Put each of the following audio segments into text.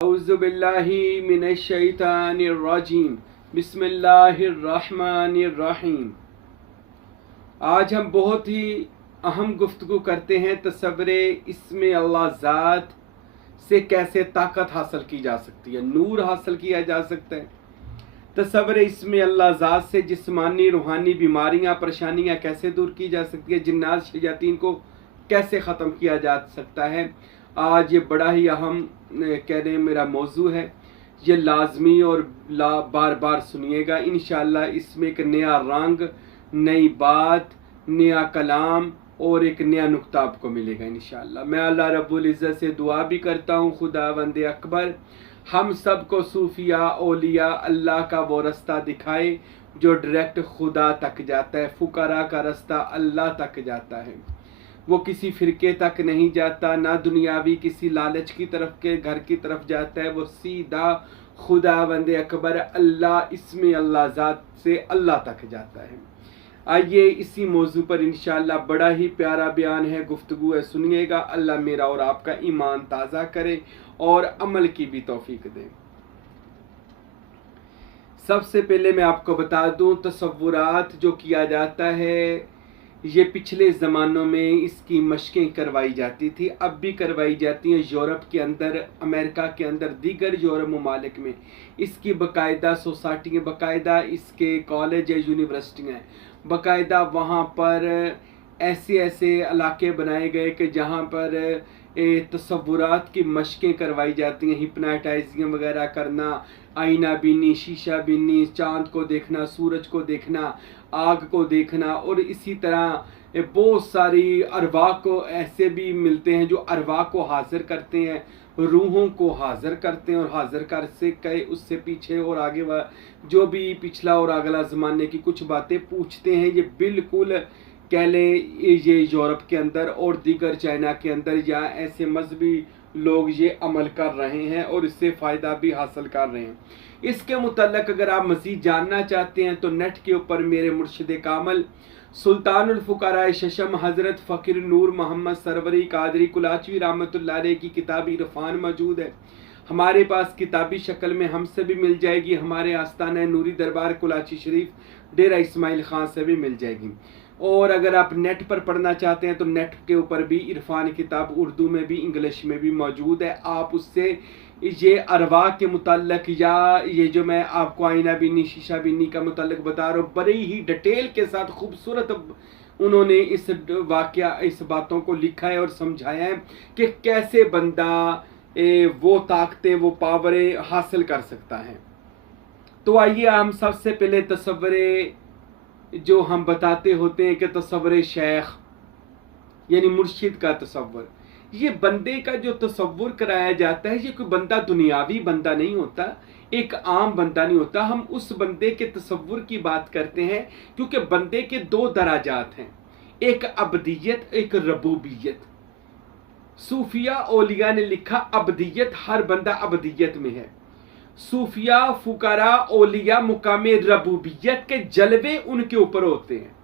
औज़ुबिल्लाहि मिनश्शैतानिर्रजीम बिस्मिल्लाहिर्रहमानिर्रहीम। आज हम बहुत ही अहम गुफ्तगू करते हैं तसव्वुरे इस्मे अल्लाह ज़ात से कैसे ताकत हासिल की जा सकती है, नूर हासिल किया जा सकता है। तसव्वुरे इस्मे अल्लाह ज़ात से जिस्मानी रूहानी बीमारियां परेशानियां कैसे दूर की जा सकती है, जिन्नात शयातीन को कैसे ख़त्म किया जा सकता है। आज ये बड़ा ही अहम कहने मेरा मौजू है, ये लाजमी और बार बार सुनिएगा। इंशाअल्लाह इसमें एक नया रंग, नई बात, नया कलाम और एक नया नुक्ता आपको मिलेगा इंशाअल्लाह। मैं अल्लाह रब्बुल इज़्ज़त से दुआ भी करता हूँ, खुदावंद अकबर हम सब को सूफिया औलिया अल्लाह का वो रास्ता दिखाए जो डायरेक्ट खुदा तक जाता है। फुकरा का रास्ता अल्लाह तक जाता है, वो किसी फिरके तक नहीं जाता, ना दुनियावी किसी लालच की तरफ के घर की तरफ जाता है। वो सीधा खुदावंद अकबर अल्लाह इसमें अल्लाह ज़ात से अल्लाह तक जाता है। आइए इसी मौजू पर इंशाअल्लाह बड़ा ही प्यारा बयान है, गुफ्तगू है, सुनिएगा। अल्लाह मेरा और आपका ईमान ताज़ा करे और अमल की भी तौफीक दे। सबसे पहले मैं आपको बता दूं, तसव्वुरात जो किया जाता है ये पिछले ज़मानों में इसकी मशकें करवाई जाती थी, अब भी करवाई जाती हैं। यूरोप के अंदर, अमेरिका के अंदर, दीगर यूरोप ममालिक में इसकी बाकायदा सोसाइटियाँ, बाकायदा इसके कॉलेज या यूनिवर्सिटियाँ, बाकायदा वहाँ पर ऐसे ऐसे इलाके बनाए गए कि जहाँ पर तसव्वुरात की मशकें करवाई जाती हैं। हिप्नाटाइजिंग वगैरह करना, आईना बीनी, शीशा बीनी, चाँद को देखना, सूरज को देखना, आग को देखना, और इसी तरह बहुत सारी अरवा को ऐसे भी मिलते हैं जो अरवा को हाजिर करते हैं, रूहों को हाजिर करते हैं, और हाजिर कर से कई उससे पीछे और आगे जो भी पिछला और अगला ज़माने की कुछ बातें पूछते हैं। ये बिल्कुल कह लें ये यूरोप के अंदर और दीगर चाइना के अंदर या ऐसे मजहबी लोग ये अमल कर रहे हैं और इससे फ़ायदा भी हासिल कर रहे हैं। इसके मुतल्लिक़ अगर आप मज़ीद जानना चाहते हैं तो नेट के ऊपर मेरे मुर्शिद कामल सुल्तानुल फुक़रा शशम हज़रत फ़कीर नूर मोहम्मद सरवरी कादरी कुलाचवी रहमतुल्लाह अलैह की किताब इरफान मौजूद है। हमारे पास किताबी शक्ल में हमसे भी मिल जाएगी, हमारे आस्ताना नूरी दरबार कुलाची शरीफ डेरा इस्माइल ख़ान से भी मिल जाएगी। और अगर आप नेट पर पढ़ना चाहते हैं तो नेट के ऊपर भी इरफान किताब उर्दू में भी इंग्लिश में भी मौजूद है। आप उससे ये अरवा के मुताल्लिक़ या ये जो मैं आपको आईना बीनी, शीशा बीनी का मुताल्लिक़ बता रहा हूँ, बड़ी ही डिटेल के साथ खूबसूरत उन्होंने इस वाक़या, इस बातों को लिखा है और समझाया है कि कैसे बंदा वो ताकतें, वो पावरें हासिल कर सकता है। तो आइए हम सबसे पहले तसव्वुरे जो हम बताते होते हैं कि तसव्वुरे शेख यानी मुर्शिद का तसव्वुर, ये बंदे का जो तसव्वुर कराया जाता है, ये कोई बंदा दुनियावी बंदा नहीं होता, एक आम बंदा नहीं होता। हम उस बंदे के तसव्वुर की बात करते हैं क्योंकि बंदे के दो दराजात हैं, एक अबदियत, एक रबूबियत। सूफिया औलिया ने लिखा अबदियत, हर बंदा अबदियत में है। सूफिया फुकरा औलिया मुकामे रबूबियत के जलवे उनके ऊपर होते हैं,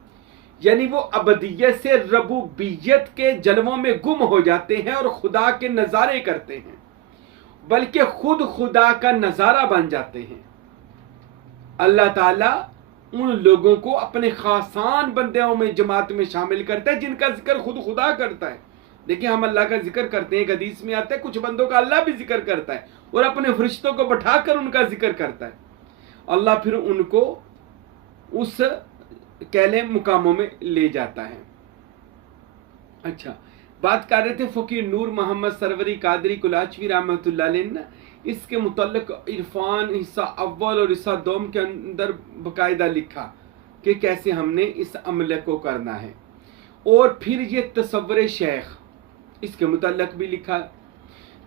यानी वो अबदियत से रबूबियत के जलवों में गुम हो जाते हैं और खुदा के नज़ारे करते हैं, बल्कि खुद खुदा का नज़ारा बन जाते हैं। अल्लाह ताला उन लोगों को अपने खासान बंदों में, जमात में शामिल करता है जिनका जिक्र खुद खुदा करता है। देखिए, हम अल्लाह का जिक्र करते हैं, एक हदीस में आता है कुछ बंदों का अल्लाह भी जिक्र करता है और अपने फरिश्तों को बैठाकर उनका जिक्र करता है। अल्लाह फिर उनको उस कहले मुकामों में ले जाता है। अच्छा, बात कर रहे थे फ़कीर नूर मोहम्मद सरवरी कादरी कुलाचवी रहमतुल्लाह अलैह ने इसके मुतल्लिक़ इरफान हिस्सा अव्वल और हिस्सा दोम के अंदर बाकायदा लिखा कि कैसे हमने इस अमल को करना है। और फिर ये तसव्वुरे शेख, इसके मुतल्लिक़ भी लिखा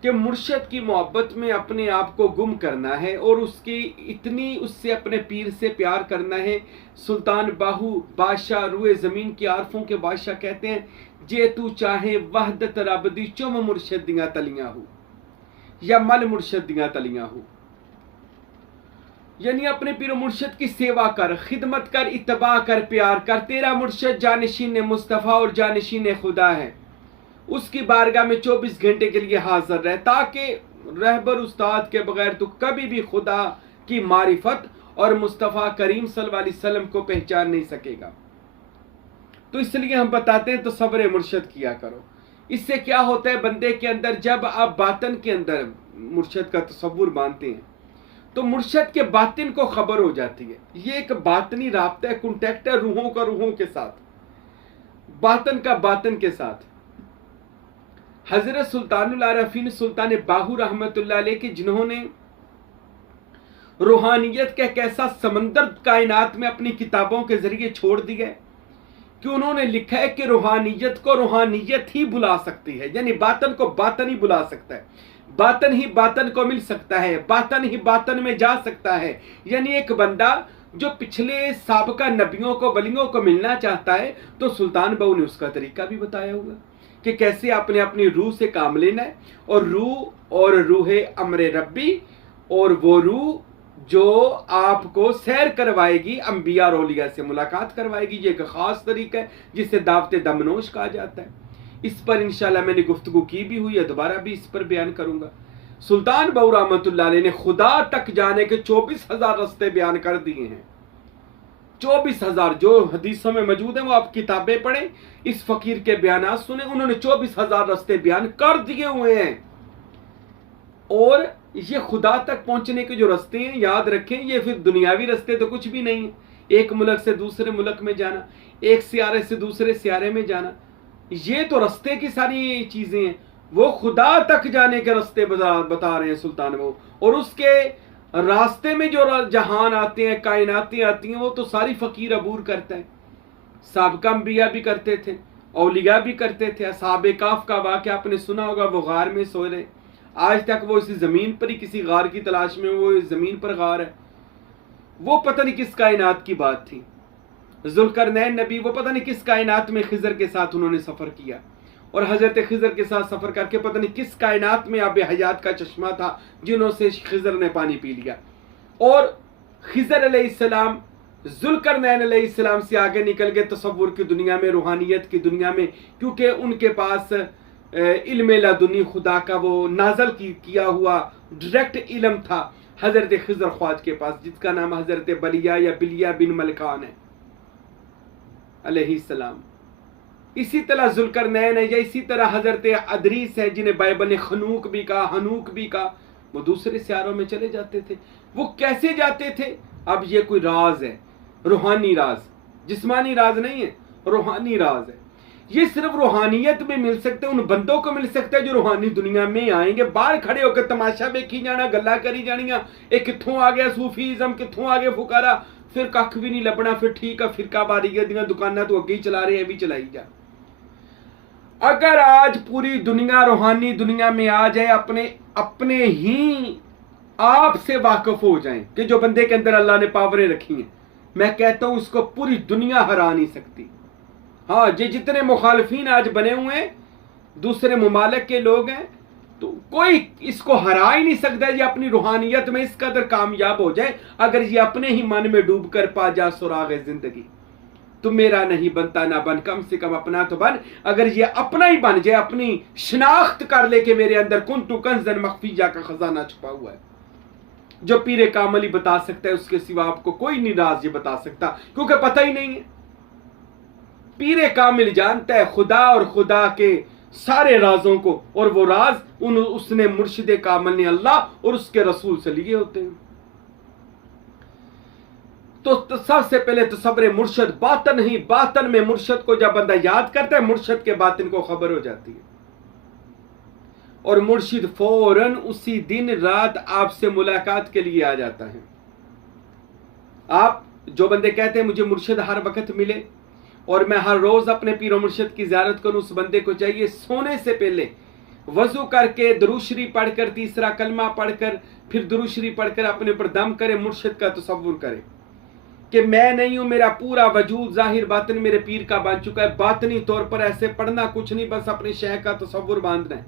कि मुर्शिद की मोहब्बत में अपने आप को गुम करना है और उसकी इतनी, उससे अपने पीर से प्यार करना है। सुल्तान बाहू बादशाह रुए ज़मीन के आरफों के बादशाह कहते हैं, जे तू चाहे वहदत रब दी चुम मुर्शिद दियां तलियां हो या मल मुर्शिद दियां तलियां हो, यानी अपने पीर मुर्शिद की सेवा कर, खिदमत कर, इत्तबा कर, प्यार कर। तेरा मुर्शिद जानशीन मुस्तफ़ा और जानशीन खुदा है, उसकी बारगाह में 24 घंटे के लिए हाजिर रहे ताकि रहबर उस्ताद के बगैर तो कभी भी खुदा की मारिफत और मुस्तफ़ा करीम सल्लल्लाहु अलैहि वसल्लम को पहचान नहीं सकेगा। तो इसलिए हम बताते हैं तसव्वुर मुर्शद किया करो। इससे क्या होता है बंदे के अंदर, जब आप बातन के अंदर मुर्शद का तसव्वुर मानते हैं तो मुर्शद के बातिन को खबर हो जाती है। ये एक बातनी राब्ता है, कॉन्टैक्ट है रूहों का रूहों के साथ, बातन का बातन के साथ। हजरत सुल्तानुल आरफीन सुल्तान बाहू रहमतुल्लाह अलैह के, जिन्होंने रूहानियत का एक ऐसा समंदर कायनात में अपनी किताबों के जरिए छोड़ दिया है कि उन्होंने लिखा है कि रूहानियत को रूहानियत ही बुला सकती है, यानी बातन को बातन ही बुला सकता है, बातन ही बातन को मिल सकता है, बातन ही बातन में जा सकता है। यानी एक बंदा जो पिछले साबका नबियों को वलियों को मिलना चाहता है तो सुल्तान बाहू ने उसका तरीका भी बताया हुआ कि कैसे आपने अपनी रूह से काम लेना है, और रूह और रूहे अमरे रब्बी, और वो रूह जो आपको सैर करवाएगी, अंबिया और औलिया से मुलाकात करवाएगी। ये एक खास तरीका है जिसे दावते दमनोश कहा जाता है। इस पर इंशाल्लाह मैंने गुफ्तगू की भी हुई है, दोबारा भी इस पर बयान करूंगा। सुल्तान बाहू रहमतुल्लाह अलैह ने खुदा तक जाने के 24,000 रास्ते बयान कर दिए हैं। 24,000 जो हदीसों में मौजूद है वो आप किताबें पढ़ें, इस फकीर के बयान सुने, उन्होंने 24,000 रास्ते बयान कर दिए हुए हैं। और ये खुदा तक पहुंचने के जो रास्ते हैं, याद रखें, ये फिर दुनियावी रास्ते तो कुछ भी नहीं है। एक मुल्क से दूसरे मुल्क में जाना, एक सियारे से दूसरे सियारे में जाना, ये तो रास्ते की सारी चीजें हैं। वो खुदा तक जाने के रास्ते बता रहे हैं सुल्तान बाहू। और उसके रास्ते में जो जहान आते हैं, कायनातें आती हैं, वो तो सारी फकीर अबूर करता है। साबका अंबिया भी करते थे, औलिया भी करते थे। असहाबे काफ का वाक़या आपने सुना होगा, वो गार में सो रहे, आज तक वो इसी जमीन पर ही किसी गार की तलाश में, वो इस जमीन पर गार है। वो पता नहीं किस कायनात की बात थी। जुल्करनैन नबी, वो पता नहीं किस कायनात में खिजर के साथ उन्होंने सफर किया, और हजरत खिजर के साथ सफर करके पता नहीं किस कायनात में आबे हयात का चश्मा था जिन्हों से खिजर ने पानी पी लिया। और खिजर अलैहिस्सलाम जुल्करनैन अलैहिस्सलाम से आगे निकल गए तसव्वुर की दुनिया में, रूहानियत की दुनिया में, क्योंकि उनके पास इल्म लदुनी खुदा का वो नाजल किया हुआ डायरेक्ट इल्म था हजरत खिजर ख्वाज के पास, जिसका नाम हजरत बलिया या बिलिया बिन मलकान है अलैहिस्सलाम। इसी तरह जुल्करनैन है, या इसी तरह हजरत अदरीस है, जिन्हें बाइबल ने खनूक भी कहा, हनूक भी कहा। वो दूसरे सियारों में चले जाते थे। वो कैसे जाते थे? अब ये कोई राज है, रूहानी राज, जिस्मानी राज नहीं है, रूहानी राज है। ये सिर्फ रूहानियत में मिल सकते, उन बंदों को मिल सकता है जो रूहानी दुनिया में आएंगे। बाहर खड़े होकर तमाशा देखी जाना, गल्ला करी जानिया, एक कित्थों आ गया सूफीज़म, कित्थों आ गया फुकारा, फिर कख भी नहीं लभना। फिर ठीक है, फिरका बारीगियां दियां दुकाना तो अगे ही चला रहे हैं, भी चलाई जा। अगर आज पूरी दुनिया रूहानी दुनिया में आ जाए, अपने ही आप से वाकिफ हो जाए कि जो बंदे के अंदर अल्लाह ने पावरें रखी हैं, मैं कहता हूं उसको पूरी दुनिया हरा नहीं सकती। हाँ, ये जितने मुखालिफिन आज बने हुए हैं, दूसरे मुमालिक के लोग हैं, तो कोई इसको हरा ही नहीं सकता। ये अपनी रूहानियत में इस कदर कामयाब हो जाए, अगर ये अपने ही मन में डूब कर पा जा सुराग़े जिंदगी। तो मेरा नहीं बनता ना बन, कम से कम अपना तो बन। अगर ये अपना ही बन जाए, अपनी शिनाख्त कर ले कि मेरे अंदर कुन्तु कंज़न मख्फिया का खजाना छुपा हुआ है, जो पीरे कामली बता सकता है, उसके सिवा आपको कोई नहीं राज ये बता सकता, क्योंकि पता ही नहीं है। पीरे कामिल जानता है खुदा और खुदा के सारे राजों को, और वो राज उसने मुर्शिद कामिल ने अल्लाह और उसके रसूल से लिए होते हैं। तो सबसे पहले तो सब्र मुर्शद, बातन ही बातन में मुर्शद को जब बंदा याद करता है, मुर्शद के बातिन को खबर हो जाती है, और मुर्शिद फौरन उसी दिन रात आपसे मुलाकात के लिए आ जाता है। आप जो बंदे कहते हैं मुझे मुर्शिद हर वक्त मिले और मैं हर रोज अपने पीरो मुर्शिद की ज़ियारत करूं, उस बंदे को चाहिए सोने से पहले वजू करके दुरूद शरीफ पढ़कर, तीसरा कलमा पढ़कर, फिर दुरूद शरीफ पढ़कर अपने पर दम करे, मुर्शिद का तसव्वुर करे कि मैं नहीं हूं, मेरा पूरा वजूद जाहिर बातिन मेरे पीर का बन चुका है। बातनी तौर पर ऐसे पढ़ना कुछ नहीं, बस अपने शेख का तसव्वुर बांधना है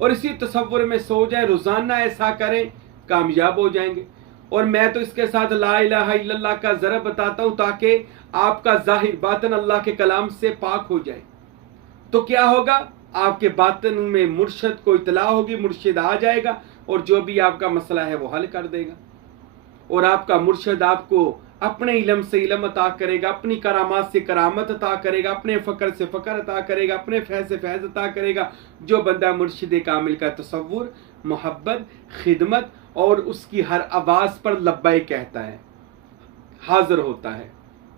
और इसी तसव्वुर में सो जाए। रोजाना ऐसा करें, कामयाब हो जाएंगे। और मैं तो इसके साथ ला इलाहा इल्लल्लाह का ज़रा बताता हूं ताकि आपका जाहिर बातिन अल्लाह के कलाम से पाक हो जाए। तो क्या होगा, आपके बातिन में मुर्शिद को इतला होगी, मुर्शिद आ जाएगा और जो भी आपका मसला है वो हल कर देगा। और आपका मुर्शद आपको अपने इल्म से इल्म अता करेगा, अपनी करामात से करामत अता करेगा, अपने फ़क्र से फ़क्र अता करेगा, अपने फैज़ से फैज़ अता करेगा। जो बंदा मुर्शिद कामिल का तसव्वुर, मोहब्बत, खिदमत और उसकी हर आवाज़ पर लब्बैक कहता है, हाजिर होता है।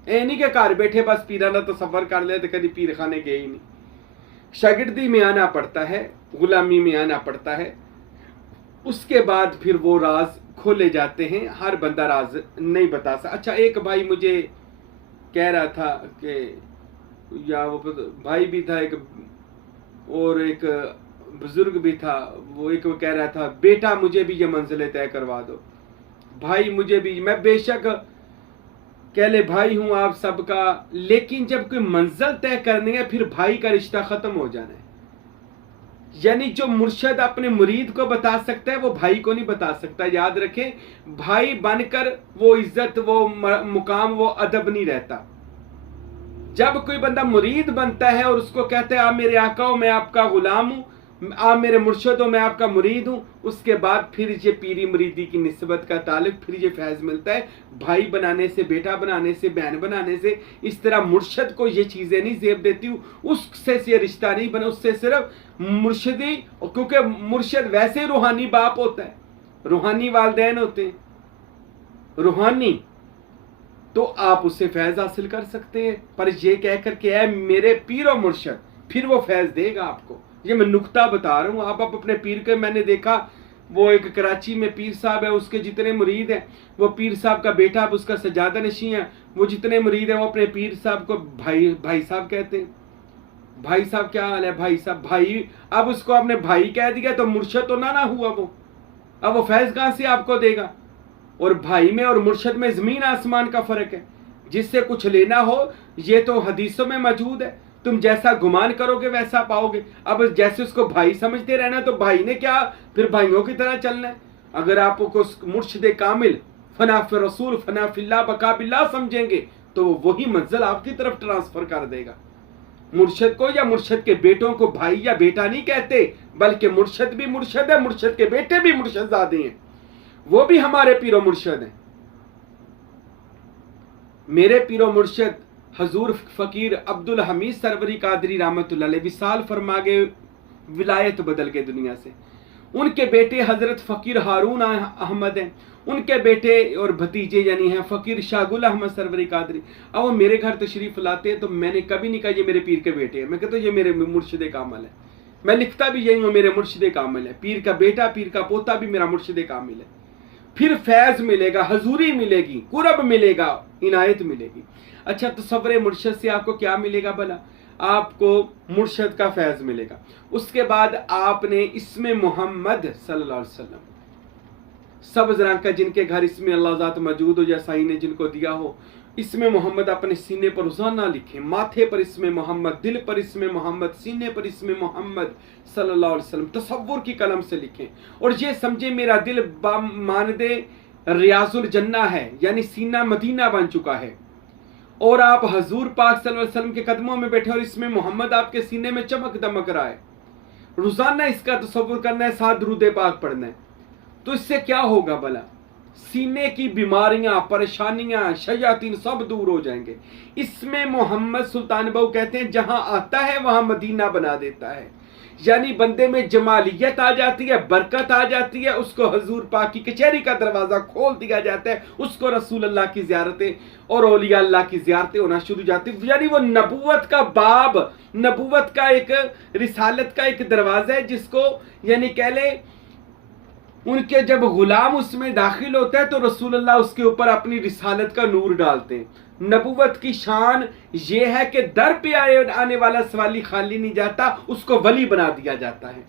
ए नहीं कि घर बैठे बस पीराना तसव्वुर कर ले तो कभी पीर खाने गए ही नहीं। शागिर्दी में आना पड़ता है, गुलामी में आना पड़ता है, उसके बाद फिर वो राज खोले जाते हैं। हर बंदा राज नहीं बता सकता। अच्छा, एक भाई मुझे कह रहा था कि या वो भाई भी था एक और एक बुजुर्ग भी था, वो एक वो कह रहा था बेटा मुझे भी ये मंजिलें तय करवा दो, भाई मुझे भी। मैं बेशक कह ले भाई हूं आप सबका, लेकिन जब कोई मंजिल तय करनी है फिर भाई का रिश्ता खत्म हो जाना है। यानी जो मुर्शद अपने मुरीद को बता सकता है वो भाई को नहीं बता सकता। याद रखें, भाई बनकर वो इज्जत, वो मुकाम, वो अदब नहीं रहता। जब कोई बंदा मुरीद बनता है और उसको कहता है आप मेरे आका हो, मैं आपका गुलाम हूं, आप मेरे मुर्शद हो, मैं आपका मुरीद हूं, उसके बाद फिर ये पीरी मुरीदी की निस्बत का ताल्लुक, फिर ये फैज़ मिलता है। भाई बनाने से, बेटा बनाने से, बहन बनाने से इस तरह मुर्शद को ये चीज़ें नहीं जेब देती हूँ, उससे से रिश्ता नहीं बना, उससे सिर्फ मुर्शदी, क्योंकि मुर्शद वैसे रूहानी बाप होता है, रूहानी वालदैन होते हैं, रूहानी, तो आप उससे फैज़ हासिल कर सकते हैं। पर ये कह कर के है मेरे पीर और मुर्शद, फिर वो फैज़ देगा आपको। ये मैं नुक्ता बता रहा हूँ। आप अपने पीर के, मैंने देखा वो एक कराची में पीर साहब है, उसके जितने मुरीद हैं, वो पीर साहब का बेटा, अब उसका सजादा नशी है, वो जितने मुरीद हैं वो अपने पीर साहब को भाई साहब कहते हैं। भाई साहब क्या हाल है भाई साहब, भाई। अब उसको आपने भाई कह दिया तो मुर्शद तो ना हुआ वो, अब वो फैज़ कहाँ से आपको देगा। और भाई में और मुर्शद में ज़मीन आसमान का फ़र्क है। जिससे कुछ लेना हो ये तो हदीसों में मौजूद है, तुम जैसा गुमान करोगे वैसा पाओगे। अब जैसे उसको भाई समझते रहना तो भाई ने क्या फिर भाइयों की तरह चलना है। अगर आपको मुर्शिद कामिल फना फिर रसूल फना फिल्ला बका बिल्ला समझेंगे तो वो वही मंजिल आपकी तरफ ट्रांसफर कर देगा। मुर्शद को या मुर्शद के बेटों को भाई या बेटा नहीं कहते, बल्कि मुर्शद भी मुर्शद है, मुर्शद के बेटे भी मुर्शदजादे हैं, वो भी हमारे पीरो मुर्शद हैं। मेरे पीरो मुर्शद हजूर फकीर अब्दुल हमीद सरवरी कादरी रहमतुल्लाह अलैह विसाल फरमा गए, विलायत बदल गए दुनिया से। उनके बेटे हजरत फकीर हारून अहमद हैं, उनके बेटे और भतीजे यानी हैं फकीर शागुल अहमद सरवरी कादरी। अब वो मेरे घर तशरीफ लाते हैं तो मैंने कभी नहीं कहा ये मेरे पीर के बेटे हैं, मैं कहता हूँ ये मेरे मुर्शिद कामिल है। मैं लिखता भी यही हूँ, मेरे मुर्शिद कामिल है, पीर का बेटा पीर का पोता भी मेरा मुर्शिद कामिल है। फिर फैज मिलेगा, हजूरी मिलेगी, कुरब मिलेगा, इनायत मिलेगी। अच्छा, तो सब्र मुर्शद से आपको क्या मिलेगा भला? आपको मुर्शद का फैज मिलेगा। उसके बाद आपने इसमें मोहम्मद सल्लल्लाहु अलैहि वसल्लम, सब जरा का जिनके घर इसमें अल्लाह ज़ात मौजूद हो या साईं ने जिनको दिया हो, इसमें मोहम्मद अपने सीने पर रोजाना लिखें, माथे पर इसमें मोहम्मद, दिल पर इसमें मोहम्मद, सीने पर इसमें मोहम्मद सल्लल्लाहु अलैहि वसल्लम, तसव्वुर की कलम से लिखें। और ये समझे मेरा दिल मान दे रियाजुल जन्ना है, यानी सीना मदीना बन चुका है, और आप हजूर पाक सल्लल्लाहु अलैहि वसल्लम के कदमों में बैठे और इसमें मोहम्मद आपके सीने में चमक दमक रहा है। रोजाना इसका तसव्वुर करना है, साथ दुरूद पाक पढ़ना है। तो इससे क्या होगा भला? सीने की बीमारियां, परेशानियां, शयातीन सब दूर हो जाएंगे। इसमें मोहम्मद सुल्तान बहू कहते हैं जहां आता है वहां मदीना बना देता है, यानी बंदे में जमालियत आ जाती है, बरकत आ जाती है, उसको हजूर पाक की कचहरी का दरवाजा खोल दिया जाता है, उसको रसूल अल्लाह की ज़ियारतें और औलिया अल्लाह की ज़ियारतें होना शुरू जाती है। यानी वो नबूवत का बाब, नबूवत का एक, रिसालत का एक दरवाजा है, जिसको यानी कह ले उनके जब गुलाम उसमें दाखिल होता है तो रसूलुल्लाह उसके ऊपर अपनी रिसालत का नूर डालते हैं। नबूवत की शान ये है कि दर पे आने वाला सवाली खाली नहीं जाता, उसको वली बना दिया जाता है।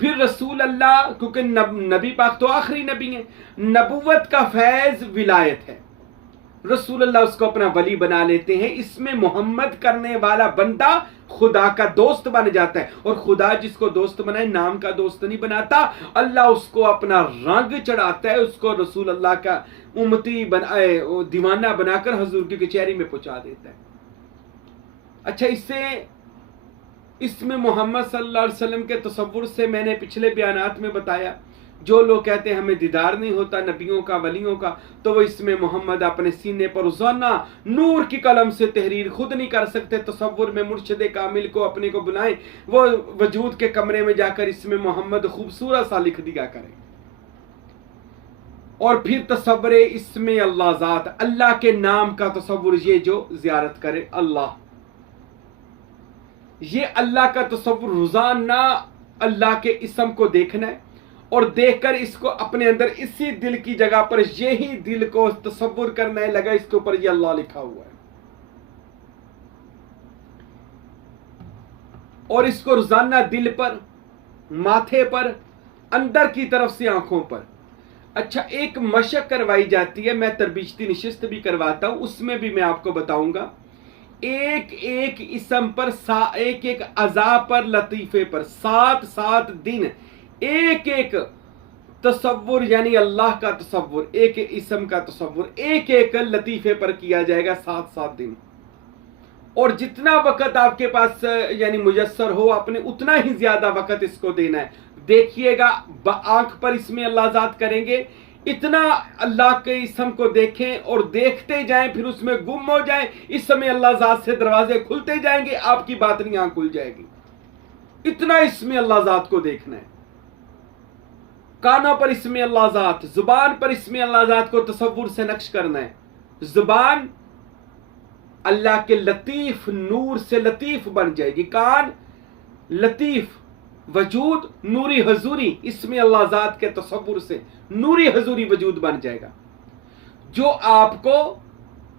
फिर रसूल अल्लाह, क्योंकि नबी पाक तो आखिरी नबी है, नबूवत का फैज विलायत है, रसूल अल्लाह उसको अपना वली बना लेते हैं। इसमें मोहम्मद करने वाला बंदा खुदा का दोस्त बन जाता है, और खुदा जिसको दोस्त बनाए नाम का दोस्त नहीं बनाता, अल्लाह उसको अपना रंग चढ़ाता है, उसको रसूल अल्लाह का उम्मती बनाए, दीवाना बनाकर हजूर की कचहरी में पहुंचा देता है। अच्छा, इसमें मोहम्मद सल्लल्लाहु अलैहि वसल्लम के तसव्वुर से मैंने पिछले बयानात में बताया, जो लोग कहते हैं हमें दीदार नहीं होता नबियों का वलियों का, तो वो इसमें मोहम्मद अपने सीने पर रोजाना नूर की कलम से तहरीर खुद नहीं कर सकते, तसव्वुर में मुर्शिद कामिल को अपने को बुलाएं, वो वजूद के कमरे में जाकर इसमें मोहम्मद खूबसूरत सा लिख दिया करें। और फिर तसव्वुर इसमें अल्लाह ज़ात, अल्लाह के नाम का तसव्वुर, ये जो जियारत करे अल्लाह, ये अल्लाह का तसव्वुर रोजाना अल्लाह के इसम को देखना है और देखकर इसको अपने अंदर इसी दिल की जगह पर यही दिल को तसव्वुर करना है, लगा इसके ऊपर ये अल्लाह लिखा हुआ है, और इसको रोजाना दिल पर, माथे पर, अंदर की तरफ से आंखों पर। अच्छा, एक मशक करवाई जाती है, मैं तरबियती नशिस्त भी करवाता हूं, उसमें भी मैं आपको बताऊंगा। एक एक इसम पर, एक एक अज़ा पर, लतीफे पर 7-7 दिन एक एक तसव्वुर, यानी अल्लाह का तसव्वुर, एक इसम का तसव्वुर एक एक लतीफे पर किया जाएगा 7-7 दिन। और जितना वक्त आपके पास यानी मुयस्सर हो, आपने उतना ही ज्यादा वक्त इसको देना है। देखिएगा, आंख पर इसमें अल्लाह ज़ात करेंगे, इतना अल्लाह के इसम को देखें और देखते जाएं, फिर उसमें गुम हो जाएं, इस समय अल्लाह ज़ात से दरवाजे खुलते जाएंगे, आपकी बातनी आंख खुल जाएगी। इतना इसमें अल्लाह ज़ात को देखना है। कानों पर इसमें अल्लाह ज़ात, जुबान पर इसमें अल्लाह ज़ात को तसव्वुर से नक्श करना है। जुबान अल्लाह के लतीफ नूर से लतीफ बन जाएगी, कान लतीफ, वजूद नूरी हजूरी, इसमें अल्लाह ज़ात के तसव्वुर से नूरी हजूरी वजूद बन जाएगा, जो आपको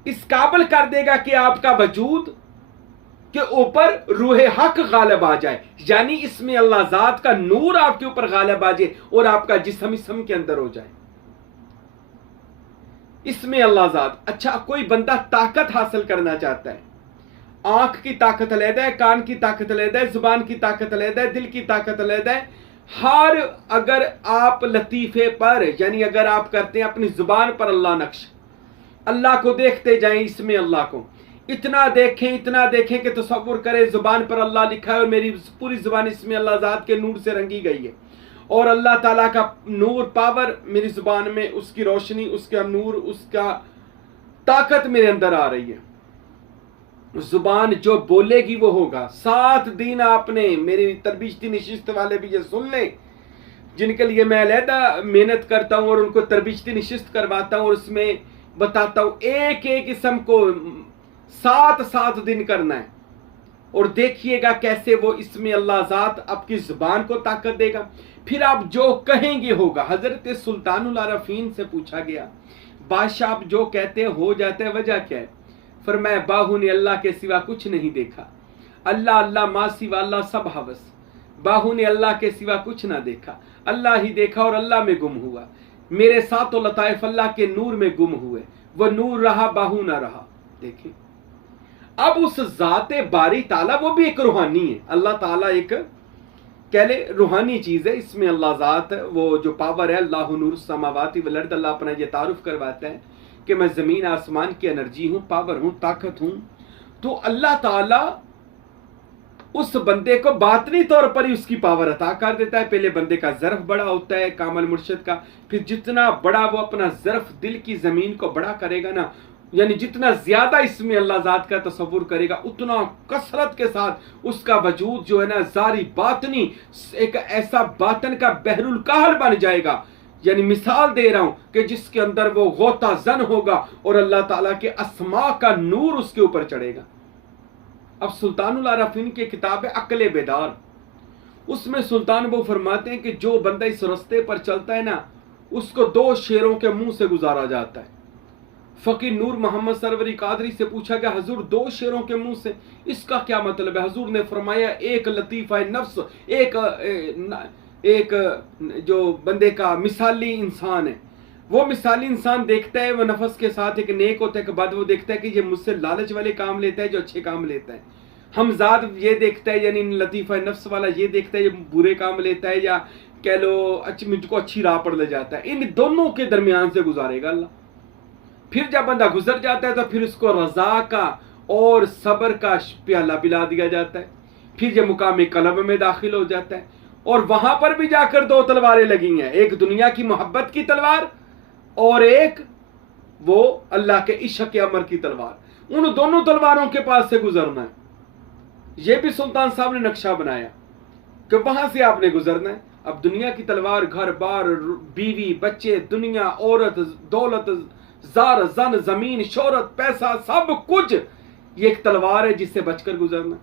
इस काबिल कर देगा कि आपका वजूद के ऊपर रूहे हक गालिब आ जाए, यानी इसमें अल्लाह ज़ात का नूर आपके ऊपर गालिब आ जाए और आपका जिस्म इसम के अंदर हो जाए, इसमें अल्लाह ज़ात। अच्छा, कोई बंदा ताकत हासिल करना चाहता है, आंख की ताकत अलग है, कान की ताकत अलग है, जुबान की ताकत अलग है, दिल की ताकत अलग है, हर अगर आप लतीफे पर, यानी अगर आप करते हैं अपनी जुबान पर अल्लाह नक्श, अल्लाह को देखते जाएं, इसमें अल्लाह को इतना देखें कि तसव्वुर करें जुबान पर अल्लाह लिखा है और मेरी पूरी जुबान इसमें अल्लाह ज़ात के नूर से रंगी गई है, और अल्लाह ताला का नूर, पावर मेरी जुबान में, उसकी रोशनी, उसका नूर, उसका ताकत मेरे अंदर आ रही है। जुबान जो बोलेगी वो होगा। 7 दिन आपने, मेरी तरबियती नशिस्त वाले भी ये सुन लें, जिनके लिए मैं अलहदा मेहनत करता हूं और उनको तरबियती नशिस्त करवाता हूं और उसमें बताता हूं, एक एक इसम को 7-7 दिन करना है, और देखिएगा कैसे वो इसमें अल्लाह ज़ात आपकी जुबान को ताकत देगा, फिर आप जो कहेंगे होगा। हजरत सुल्तानुल आरफीन से पूछा गया, बादशाह आप जो कहते हैं हो जाता है, वजह क्या है? फरमाया, बाहू ने अल्लाह के सिवा कुछ नहीं देखा, अल्लाह अल्लाह माँ सिवा अल्लाह सब हवस, बाहू ने अल्लाह के सिवा कुछ ना देखा, अल्लाह ही देखा और अल्लाह में गुम हुआ, मेरे सातों लताइफ अल्लाह के नूर में गुम हुए, वह नूर रहा बाहू ना रहा। देखिए, अब उस ज़ाते बारी ताला, वो भी एक रूहानी है, अल्लाह ताला एक कह ले रूहानी चीज है, इसमें अल्लाह ज़ात वो जो पावर है, अल्लाह नूर समावाती वल अर्द, अल्लाह अपना ये तारुफ करवाता है कि मैं ज़मीन आसमान की एनर्जी हूँ, पावर हूँ, ताकत हूँ। तो अल्लाह ताला उस बंदे को बातनी तौर पर ही उसकी पावर अता कर देता है। पहले बंदे का ज़र्फ बड़ा होता है कामल मुर्शिद का, फिर जितना बड़ा वो अपना ज़र्फ दिल की ज़मीन को बड़ा करेगा ना, यानी जितना ज़्यादा इसमें अल्लाह ज़ात का तसव्वुर करेगा, उतना कसरत के साथ उसका वजूद जो है ना, जारी बातनी एक ऐसा बातन का बहरुल कहल बन जाएगा। यानी मिसाल दे रहा हूं कि जिसके अंदर वो गोता जन होगा और अल्लाह ताला के अस्मा का नूर उसके ऊपर चढ़ेगा। अब सुल्तानुल आरफीन की किताब है अक्ल बेदार, उसमें सुल्तान वो फरमाते हैं कि जो बंदा इस रास्ते पर चलता है ना, उसको 2 शेरों के मुंह से गुजारा जाता है। फकीर नूर मोहम्मद सरवरी कादरी से पूछा गया, हजूर 2 शेरों के मुंह से, इसका क्या मतलब है? हजूर ने फरमाया, एक लतीफ़ा नफ्स, एक जो बंदे का मिसाली इंसान है, वो मिसाली इंसान देखता है, वो नफस के साथ एक नेक होता है, के बाद वो देखता है कि ये मुझसे लालच वाले काम लेता है, जो अच्छे काम लेता है। हमजाद ये देखता है, यानी लतीफ़ा नफ्स वाला ये देखता है ये बुरे काम लेता है, या कह लो मुझको अच्छी राह पर ले जाता है। इन दोनों के दरमियान से गुजारेगा अल्लाह। फिर जब बंदा गुजर जाता है तो फिर उसको रजा का और सब्र का प्याला पिला दिया जाता है। फिर जब मुकाम कलब में दाखिल हो जाता है, और वहां पर भी जाकर दो तलवारें लगी हैं, एक दुनिया की मोहब्बत की तलवार और एक वो अल्लाह के इश्क के अमर की तलवार। उन दोनों तलवारों के पास से गुजरना है। यह भी सुल्तान साहब ने नक्शा बनाया कि वहां से आपने गुजरना है। अब दुनिया की तलवार घर बार, बीवी, बच्चे, दुनिया, औरत, दौलत, जार, जन, जमीन, शोहरत, पैसा, सब कुछ ये एक तलवार है जिससे बचकर गुजरना।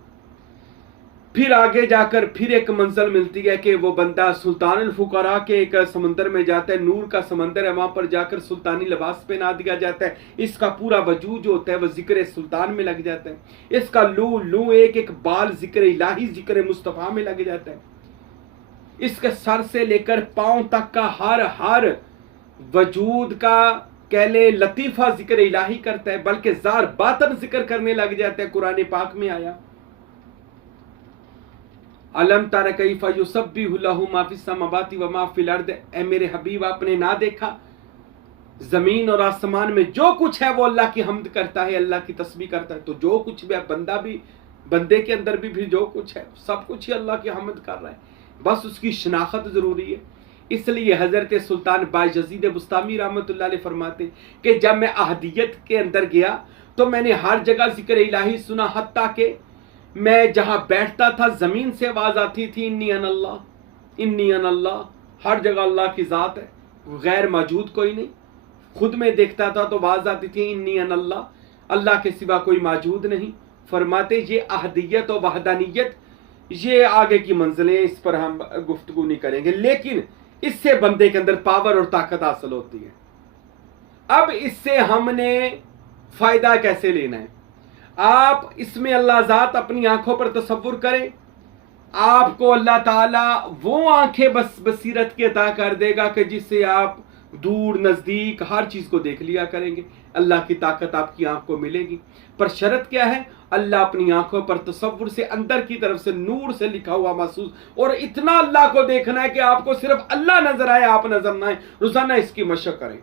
फिर आगे जाकर फिर एक मंजिल मिलती है कि वो बंदा सुल्तान अल फुकरा के एक समंदर में जाता है, नूर का समंदर है, वहां पर जाकर सुल्तानी लिबास पहना दिया जाता है। इसका पूरा वजूद जो होता है वह जिक्र सुल्तान में लग जाता है। इसका लू लू एक एक बाल जिक्र इलाही, जिक्र मुस्तफा में लग जाता है। इसके सर से लेकर पांव तक का हर वजूद का कह ले लतीफा जिक्र इलाही करता है, बल्कि जार बातन जिक्र करने लग जाता है। कुरान पाक में आया, अलम तारा कैफा युसब्बिहु लहु मा फिस समावाति व मा फिल अर्द। ए मेरे हबीब, आपने ना देखा जमीन और आसमान में जो कुछ है वो अल्लाह की हम्द करता है, अल्लाह की तस्बीह करता है। तो जो कुछ भी बंदा भी, बंदे के अंदर भी जो कुछ है सब कुछ ही अल्लाह की हम्द कर रहा है, बस उसकी शनाख्त जरूरी है। इसलिए हजरत सुल्तान बायजीद बुस्तामी रहमतुल्लाह अलैह फरमाते कि जब मैं अहदियत के अंदर गया तो मैंने हर जगह जिक्र इलाही सुना, हत्ता के मैं जहां बैठता था जमीन से आवाज आती थी, इन्नी अन अल्लाह, इन्नी अन अल्लाह। हर जगह अल्लाह की जात है, गैर मौजूद कोई नहीं। खुद में देखता था तो आवाज आती थी, इन्नी अन अल्लाह, अल्लाह के सिवा कोई मौजूद नहीं। फरमाते ये अहदियत और वहदानियत ये आगे की मंजिलें, इस पर हम गुफ्तगू नहीं करेंगे, लेकिन इससे बंदे के अंदर पावर और ताकत हासिल होती है। अब इससे हमने फायदा कैसे लेना है? आप इसमें अल्लाह ज़ात अपनी आंखों पर तसव्वुर करें, आपको अल्लाह ताला वो आंखें बसीरत की अता कर देगा कि जिससे आप दूर नजदीक हर चीज को देख लिया करेंगे। अल्लाह की ताकत आपकी आंख को मिलेगी, पर शर्त क्या है? अल्लाह अपनी आंखों पर तसव्वुर से अंदर की तरफ से नूर से लिखा हुआ महसूस, और इतना अल्लाह को देखना है कि आपको सिर्फ अल्लाह नजर आए, आप नजर ना आए। रोजाना इसकी मशक करें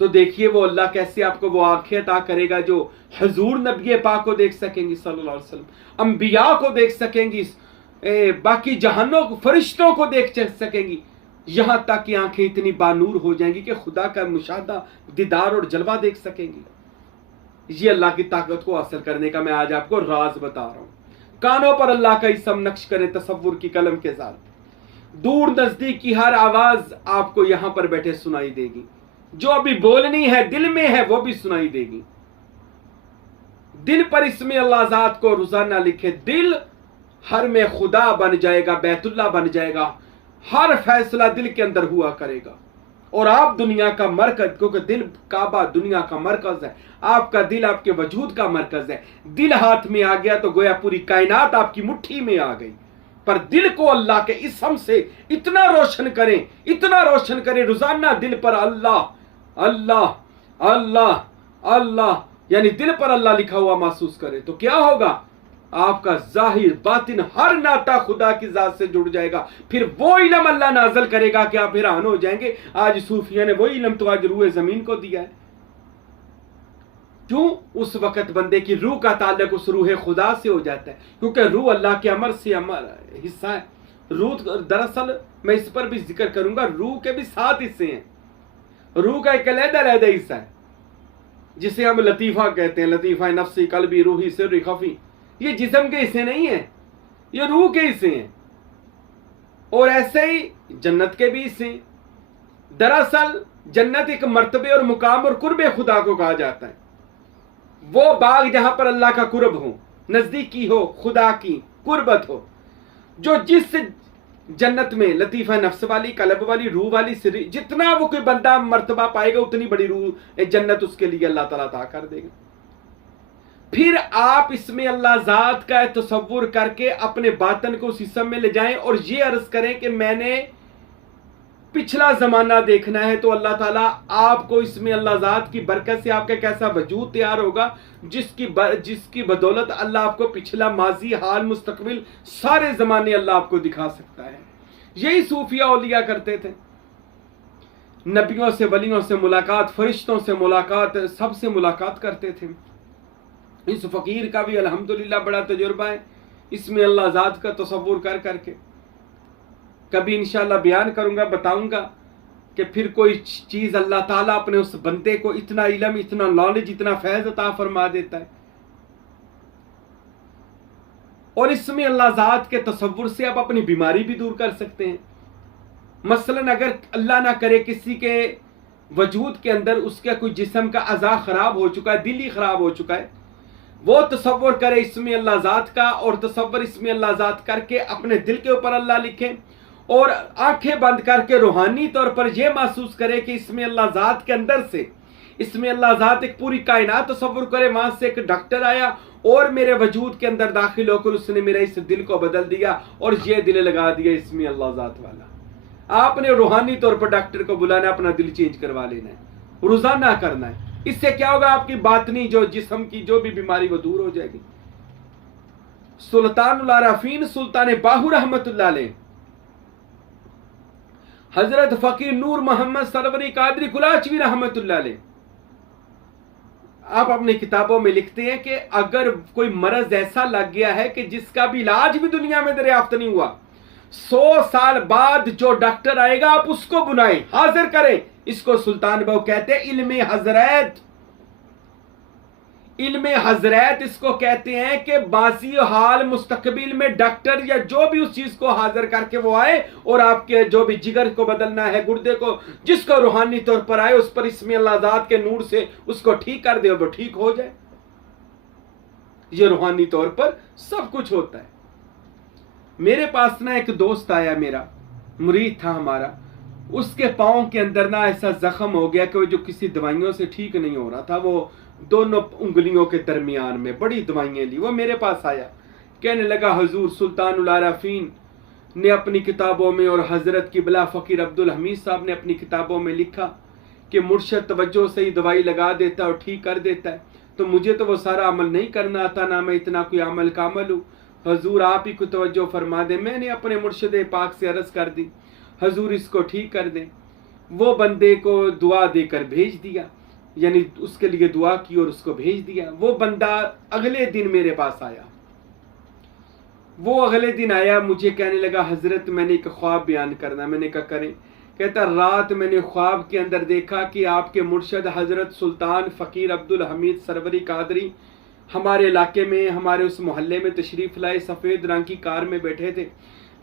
तो देखिए वो अल्लाह कैसे आपको वो आंखें अता करेगा जो हुजूर नबी पाक को देख सकेंगी सल्लल्लाहु अलैहि वसल्लम, अंबिया को देख सकेंगी, बाकी जहानों फरिश्तों को देख सकेंगी, यहां तक कि आंखें इतनी बानूर हो जाएंगी कि खुदा का मुशाहदा, दीदार और जलवा देख सकेंगी। ये अल्लाह की ताकत को हासिल करने का मैं आज आपको राज बता रहा हूं। कानों पर अल्लाह का इसम नक्श करें तसव्वुर की कलम के साथ, दूर नजदीक की हर आवाज आपको यहां पर बैठे सुनाई देगी, जो अभी बोलनी है दिल में है वो भी सुनाई देगी। दिल पर इसमें अल्लाह ज़ात को रोजाना लिखे, दिल हर में खुदा बन जाएगा, बैतुल्लाह बन जाएगा, हर फैसला दिल के अंदर हुआ करेगा। और आप दुनिया का मरकज, क्योंकि दिल काबा दुनिया का मरकज है, आपका दिल आपके वजूद का मरकज है। दिल हाथ में आ गया तो गोया पूरी कायनात आपकी मुट्ठी में आ गई। पर दिल को अल्लाह के इसम से इतना रोशन करें, इतना रोशन करें, रोजाना दिल पर अल्लाह अल्लाह अल्लाह अल्लाह, यानी दिल पर अल्लाह लिखा हुआ महसूस करें, तो क्या होगा? आपका जाहिर बातिन हर नाता खुदा की जात से जुड़ जाएगा। फिर वो इल्म अल्लाह नाजल करेगा कि आप हैरान हो जाएंगे, आज सूफिया ने वो इल्म तो आज रूह जमीन को दिया है। क्यों? उस वक्त बंदे की रूह का ताल्लुक उस रूह खुदा से हो जाता है, क्योंकि रूह अल्लाह के अमर से अमर हिस्सा है। रूह दरअसल मैं इस पर भी जिक्र करूंगा, रूह के भी 7 हिस्से हैं। रूह का एक अलग-अलग हिस्सा है जिसे हम लतीफा कहते हैं, लतीफा नफ्सी, कल्बी, रूही, सिर्री, खफी। ये जिस्म के हिस्से नहीं है, ये रूह के हिस्से हैं। और ऐसे ही जन्नत के भी हिस्से हैं। दरअसल जन्नत एक मर्तबे और मुकाम और कुर्बे खुदा को कहा जाता है। वो बाग जहां पर अल्लाह का कुर्ब हो, नजदीकी हो, खुदा की कुर्बत हो। जो जिस जन्नत में लतीफा नफ्स वाली, कलब वाली, रूह वाली, सिरी, जितना वो कोई बंदा मर्तबा पाएगा उतनी बड़ी रूह जन्नत उसके लिए अल्लाह ताला अता कर देगा। फिर आप इसमें अल्लाह ज़ात का तसव्वुर करके अपने बातन को उस हिस्से में ले जाएं और ये अर्ज करें कि मैंने पिछला जमाना देखना है, तो अल्लाह ताला आपको इसमें अल्लाह ज़ात की बरकत से आपका कैसा वजूद तैयार होगा, जिसकी बदौलत अल्लाह आपको पिछला, माजी, हाल, मुस्तकबिल सारे जमाने अल्लाह आपको दिखा सकता है। यही सूफिया औलिया करते थे। नबियों से, वलियों से मुलाकात, फरिश्तों से मुलाकात, सबसे मुलाकात करते थे। इस फकीर का भी अल्हम्दुलिल्लाह बड़ा तजुर्बा है। इसमें अल्लाह ज़ात का तसव्वुर कर करके। कभी इंशाल्लाह बयान करूंगा, बताऊंगा कि फिर कोई चीज़ अल्लाह ताला अपने उस बंदे को इतना इल्म, इतना नॉलेज, इतना फैज़ अता फरमा देता है, और इसमें अल्लाह ज़ात के तसव्वुर से आप अपनी बीमारी भी दूर कर सकते हैं। मसलन अगर अल्लाह ना करे किसी के वजूद के अंदर उसका कोई जिस्म का अज़ा ख़राब हो चुका है, दिल ही ख़राब हो चुका है, वो तसव्वुर करे इसमें अल्लाह ज़ात का, और तसव्वुर इसमें अल्लाह ज़ात करके अपने दिल के ऊपर अल्लाह लिखे, और आंखें बंद करके रूहानी तौर पर यह महसूस करे कि इसमें अल्लाह ज़ात के अंदर से, इसमें अल्लाह ज़ात एक पूरी कायनात तसव्वुर करे, वहां से एक डॉक्टर आया और मेरे वजूद के अंदर दाखिल होकर उसने मेरे इस दिल को बदल दिया और ये दिल लगा दिया इसमें अल्लाह ज़ात वाला। आपने रूहानी तौर पर डॉक्टर को बुलाना, अपना दिल चेंज करवा लेना है, रोजाना करना है। इससे क्या होगा, आपकी बातनी जो जिस्म की जो भी बीमारी वो दूर हो जाएगी। सुल्तानुल आरफीन सुल्तान बाहू रहमतुल्लाह अलैह हजरत फकीर नूर मोहम्मद सरवरी कादरी कुलाचवी रहमतुल्लाह अलैह, आप अपनी किताबों में लिखते हैं कि अगर कोई मरज ऐसा लग गया है कि जिसका भी इलाज भी दुनिया में दरियाफ्त नहीं हुआ, 100 साल बाद जो डॉक्टर आएगा आप उसको बुलाएं, हाजिर करें। इसको सुल्तान बाहू कहते हैं इल्मे हजरत। इल्मे हजरत इसको कहते हैं कि बासी हाल मुस्तकबिल में डॉक्टर या जो भी उस चीज को हाजिर करके वो आए और आपके जो भी जिगर को बदलना है, गुर्दे को, जिसको रूहानी तौर पर आए, उस पर इसमें अल्लाह ज़ात के नूर से उसको ठीक कर दे और वो ठीक हो जाए। ये रूहानी तौर पर सब कुछ होता है। मेरे पास ना एक दोस्त आया, मेरा मुरीद था हमारा, उसके पाँव के अंदर ना ऐसा जख्म हो गया कि वो जो किसी दवाइयों से ठीक नहीं हो रहा था, वो दोनों उंगलियों के दरमियान में बड़ी दवाइयाँ ली। वो मेरे पास आया, कहने लगा हुजूर सुल्तानुल आरफीन ने अपनी किताबों में और हजरत किबला फ़कीर अब्दुल हमीद साहब ने अपनी किताबों में लिखा कि मुर्शद तवज्जो से ही दवाई लगा देता है और ठीक कर देता है, तो मुझे तो वो सारा अमल नहीं करना आता, ना मैं इतना कोई अमल कामल हूँ। हजूर आप ही को तवज्जो फरमा दे। मैंने अपने मुर्शद पाक से अर्ज़ कर दी, हजूर इसको ठीक कर दें। वो बंदे को दुआ देकर भेज दिया, यानी उसके लिए दुआ की और उसको भेज दिया। वो बंदा अगले दिन मेरे पास आया, वो अगले दिन आया, मुझे कहने लगा हजरत मैंने एक ख्वाब बयान करना। मैंने कहा करें। कहता रात मैंने ख्वाब के अंदर देखा कि आपके मुर्शद हजरत सुल्तान फ़कीर अब्दुल हमीद सरवरी कादरी हमारे इलाके में, हमारे उस मोहल्ले में तशरीफ़ लाए, सफ़ेद रंग की कार में बैठे थे।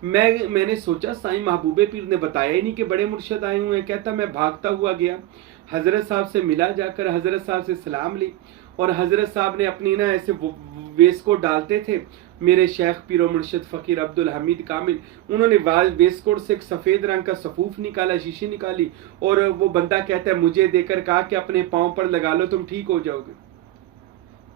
मैंने सोचा साईं महबूबे पीर ने बताया ही नहीं कि बड़े मुर्शद आए हुए हैं। कहता मैं भागता हुआ गया, हजरत साहब से मिला, जाकर हजरत साहब से सलाम ली, और हजरत साहब ने अपनी ना ऐसे वेस्ट कोट डालते थे, मेरे शेख पीरो मुर्शद फ़कीर अब्दुल हमीद कामिल, उन्होंने वेस्ट कोट से एक सफ़ेद रंग का सफ़ूफ निकाला, शीशी निकाली, और वो बंदा कहता है मुझे देकर कहा कि अपने पाँव पर लगा लो तुम ठीक हो जाओगे।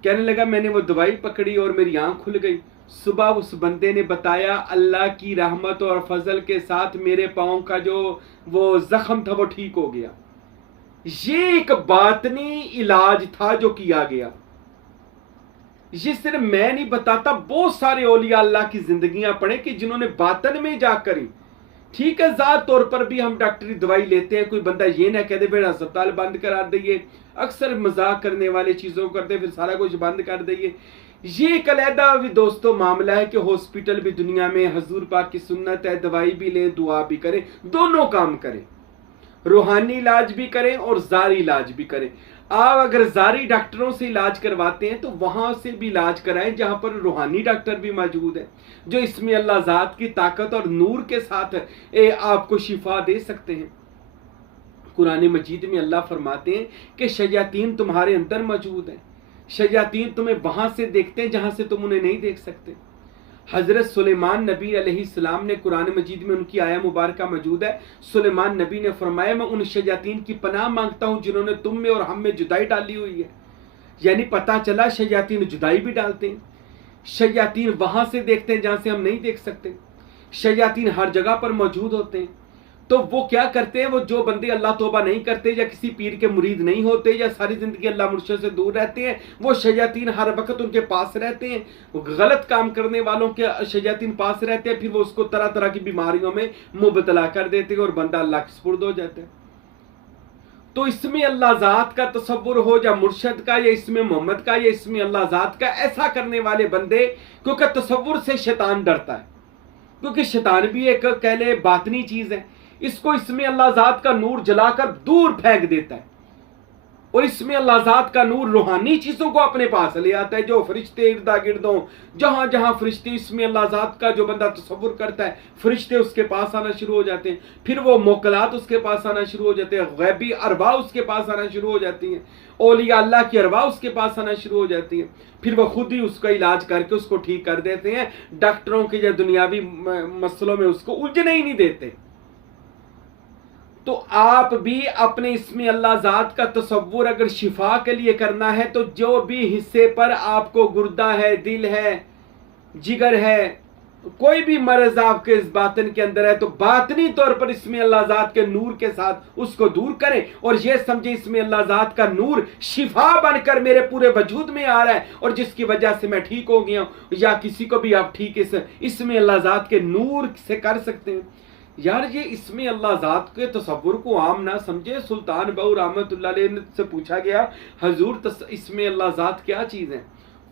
कहने लगा मैंने वो दवाई पकड़ी और मेरी आँख खुल गई। सुबह उस बंदे ने बताया अल्लाह की रहमत और फजल के साथ मेरे पाँव का जो वो जख्म था वो ठीक हो गया। ये एक बातनी इलाज था जो किया गया। ये सिर्फ मैं नहीं बताता, बहुत सारे औलिया अल्लाह की जिंदगियां पढ़े कि जिन्होंने बातन में जाकर ही, ठीक है जात तौर पर भी हम डॉक्टरी दवाई लेते हैं, कोई बंदा ये ना कह दे फिर अस्पताल बंद करा दइए, अक्सर मजाक करने वाले चीजों करते फिर सारा कुछ बंद कर दइए। ये एक अलहदा भी दोस्तों मामला है कि हॉस्पिटल भी दुनिया में हजूर पाक की सुन्नत है, दवाई भी लें दुआ भी करें, दोनों काम करें, रूहानी इलाज भी करें और जारी इलाज भी करें। आप अगर जारी डॉक्टरों से इलाज करवाते हैं तो वहां से भी इलाज कराएं जहां पर रूहानी डॉक्टर भी मौजूद है, जो इसमें अल्लाह ज़ात की ताकत और नूर के साथ आपको शिफा दे सकते हैं। कुरान मजीद में अल्लाह फरमाते हैं कि शयातीन तुम्हारे अंदर मौजूद हैं, शयातीन तुम्हें वहां से देखते हैं जहां से तुम उन्हें नहीं देख सकते। हजरत सुलेमान नबी अलैहिस्सलाम ने कुरान मजीद में उनकी आया मुबारका मौजूद है। सुलेमान नबी ने फरमाया मैं उन शयातीन की पनाह मांगता हूं जिन्होंने तुम में और हम में जुदाई डाली हुई है। यानी पता चला शयातीन जुदाई भी डालते हैं, शयातीन वहां से देखते हैं जहां से हम नहीं देख सकते, शयातीन हर जगह पर मौजूद होते हैं। तो वो क्या करते हैं, वो जो बंदे अल्लाह तौबा नहीं करते या किसी पीर के मुरीद नहीं होते या सारी जिंदगी अल्लाह मुर्शिद से दूर रहते हैं, वो शयातीन हर वक्त उनके पास रहते हैं। गलत काम करने वालों के शयातीन पास रहते हैं, फिर वो उसको तरह तरह की बीमारियों में मुबतला कर देते हैं और बंदा अल्लाह के सुपुर्द हो जाता है। तो इसमें अल्लाह ज़ात का तसव्वुर हो, या मुर्शद का, या इसमें मोहम्मद का, या इसमें अल्लाह ज़ात का, ऐसा करने वाले बंदे, क्योंकि तसव्वुर से शैतान डरता है, क्योंकि शैतान भी एक कह ले बातनी चीज है, इसको इसमें अल्लाह ज़ात का नूर जलाकर दूर फेंक देता है, और इसमें अल्लाह ज़ात का नूर रूहानी चीजों को अपने पास ले आता है। जो फरिश्ते इर्दा गिर्द हों, जहां जहां फरिश्ते, इसमें अल्लाह ज़ात का जो बंदा तसव्वुर करता है, फरिश्ते उसके पास आना शुरू हो जाते हैं, फिर वो मोकलात उसके पास आना शुरू हो जाते हैं, गैबी अरबा उसके पास आना शुरू हो जाती हैं, औलिया अल्लाह की अरबा उसके पास आना शुरू हो जाती है, फिर वो खुद ही उसका इलाज करके उसको ठीक कर देते हैं, डॉक्टरों के या दुनियावी मसलों में उसको उलझने ही नहीं देते। तो आप भी अपने इसमें अल्लाह ज़ात का तसव्वुर अगर शिफा के लिए करना है, तो जो भी हिस्से पर आपको गुर्दा है, दिल है, जिगर है, कोई भी मर्ज आपके इस बातन के अंदर है, तो बातनी तौर पर इसमें अल्लाह ज़ात के नूर के साथ उसको दूर करें, और ये समझे इसमें अल्लाह ज़ात का नूर शिफा बनकर मेरे पूरे वजूद में आ रहा है, और जिसकी वजह से मैं ठीक हो गया हूं, या किसी को भी आप ठीक इसमें अल्लाह ज़ात के नूर से कर सकते हैं। यार ये इसमें अल्लाह ज़ात के तसव्वुर को आम ना समझे। सुल्तान बहू रहमतुल्लाह अलैह से पूछा गया, हजूर इसमें अल्लाह ज़ात क्या चीज़ है?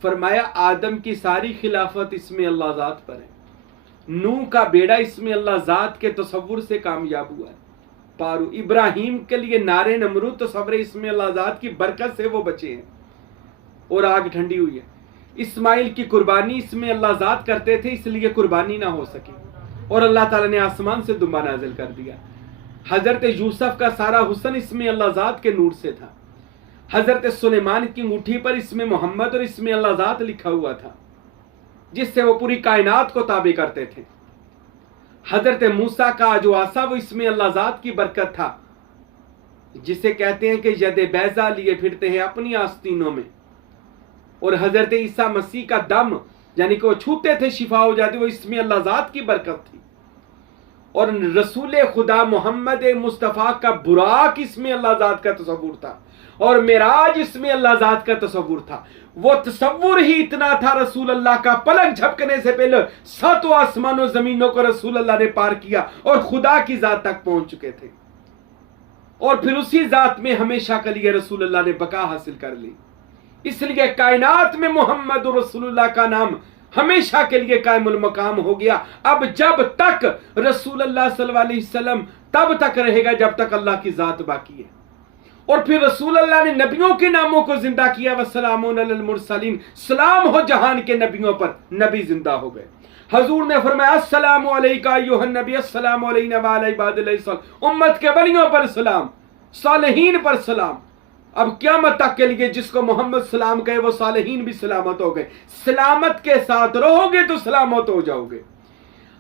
फरमाया आदम की सारी खिलाफत इसमें अल्लाह ज़ात पर है, नूह का बेड़ा इसमें अल्लाह ज़ात के तसव्वुर से कामयाब हुआ है, पारू इब्राहिम के लिए नारे नमरूद तसव्वुर इसमें अल्लाह ज़ात की बरकत से वो बचे हैं और आग ठंडी हुई है। इस्माइल की कुर्बानी इसमें अल्लाह ज़ात करते थे, इसलिए कुर्बानी ना हो सकी, और अल्लाह ताला ने आसमान से दुम्बा नाजिल कर दिया। हजरत यूसुफ का सारा हुस्न इसमें अल्लाह ज़ात के नूर से था। हजरत सुलेमान की अंगूठी पर इसमें मोहम्मद और इसमें अल्लाह ज़ात लिखा हुआ था, जिससे वो पूरी कायनात को ताबे करते थे। हजरत मूसा का जो आसा, वो इसमें अल्लाह ज़ात की बरकत था, जिसे कहते हैं कि यद बैजा लिए फिरते हैं अपनी आस्तीनों में। और हजरत ईसा मसीह का दम, यानी कि वो छूते थे शिफा हो जाती, वो इसमें अल्लाह ज़ात की बरकत थी। और रसूल खुदा मोहम्मद मुस्तफ़ा का बुराक इसमें अल्लाह ज़ात का तसव्वुर था, और मेराज इसमें अल्लाह ज़ात का तसव्वुर था। वो तसव्वुर ही इतना था रसूल अल्लाह का, पलक झपकने से पहले 7 आसमानों जमीनों को रसूल अल्लाह ने पार किया और खुदा की ज़ात तक पहुंच चुके थे, और फिर उसी ज़ात में हमेशा के लिए रसूल अल्लाह ने बका हासिल कर ली। इसलिए कायनात में मोहम्मद रसूलुल्लाह का नाम हमेशा के लिए कायमुल मकाम हो गया। अब जब तक रसूल अल्लाह सल्लल्लाहु अलैहि वसल्लम तब तक रहेगा जब तक अल्लाह की जात बाकी है। और फिर रसूल अल्लाह ने नबियों के नामों को जिंदा किया, वस्सलामुन अलल मुरसलीन, सलाम हो जहान के नबियों पर, नबी जिंदा हो गए। हजूर ने फरमाया अस्सलामु अलैका अय्युहन नबी, अस्सलामु अलैना व अला इबादिल्लाह, उम्मत के वलियों पर सलाम, सालेहीन पर सलाम। अब क़यामत तक के लिए जिसको मोहम्मद सलाम कहे वो सालेहीन भी सलामत हो गए। सलामत के साथ रहोगे तो सलामत हो जाओगे।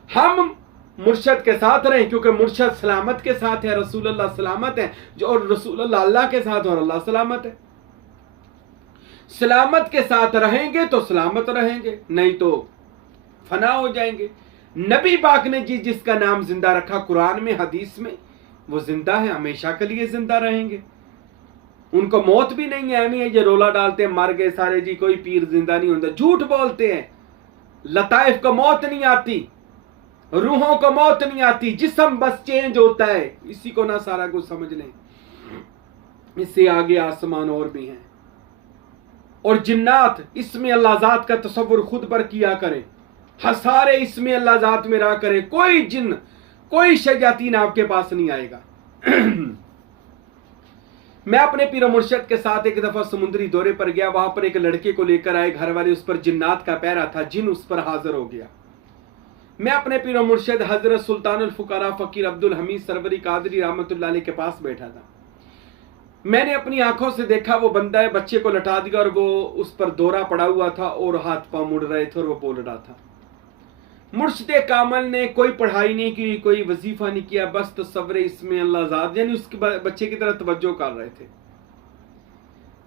हम मुर्शद के साथ रहें, क्योंकि मुर्शद सलामत के साथ है, रसूल अल्लाह सलामत है, जो और रसूल अल्लाह अल्लाह के साथ और अल्लाह सलामत है। सलामत के साथ रहेंगे तो सलामत रहेंगे, नहीं तो फना हो जाएंगे। नबी पाक ने जिसका नाम जिंदा रखा कुरान में हदीस में, वो जिंदा है, हमेशा के लिए जिंदा रहेंगे। उनको मौत भी नहीं है, नहीं है ये रोला डालते हैं मर गए सारे जी, कोई पीर जिंदा नहीं होता, झूठ बोलते हैं। लताइफ को मौत नहीं आती, रूहों को मौत नहीं आती, जिस्म बस चेंज होता है। इसी को ना सारा कुछ समझ लें, इससे आगे आसमान और भी हैं। और जिन्नात इसमें अल्लाह ज़ात का तसव्वुर खुद पर किया करें, हसारे इसमें अल्लाह ज़ात में रहा करें, कोई जिन कोई शयातीन आपके पास नहीं आएगा। मैं अपने पीर मुर्शद के साथ एक दफा समुद्री दौरे पर गया, वहां पर एक लड़के को लेकर आए, घर वाले, उस पर जिन्नात का पहरा था, जिन उस पर हाजिर हो गया। मैं अपने पीर मुर्शद हजरत सुल्तानुल फुकारा फकीर अब्दुल हमीद सरवरी कादरी रहमतुल्लाह अलैह के पास बैठा था। मैंने अपनी आंखों से देखा वो बंदा है, बच्चे को लटा दिया और वो उस पर दौरा पड़ा हुआ था और हाथ पांव मुड़ रहे थे और वो बोल रहा था। मुर्शिद कामल ने कोई पढ़ाई नहीं की, कोई वजीफा नहीं किया, बस तसव्वुर इसमें अल्लाह ज़ात, यानी उसके बच्चे की तरफ तवज्जो कर रहे थे।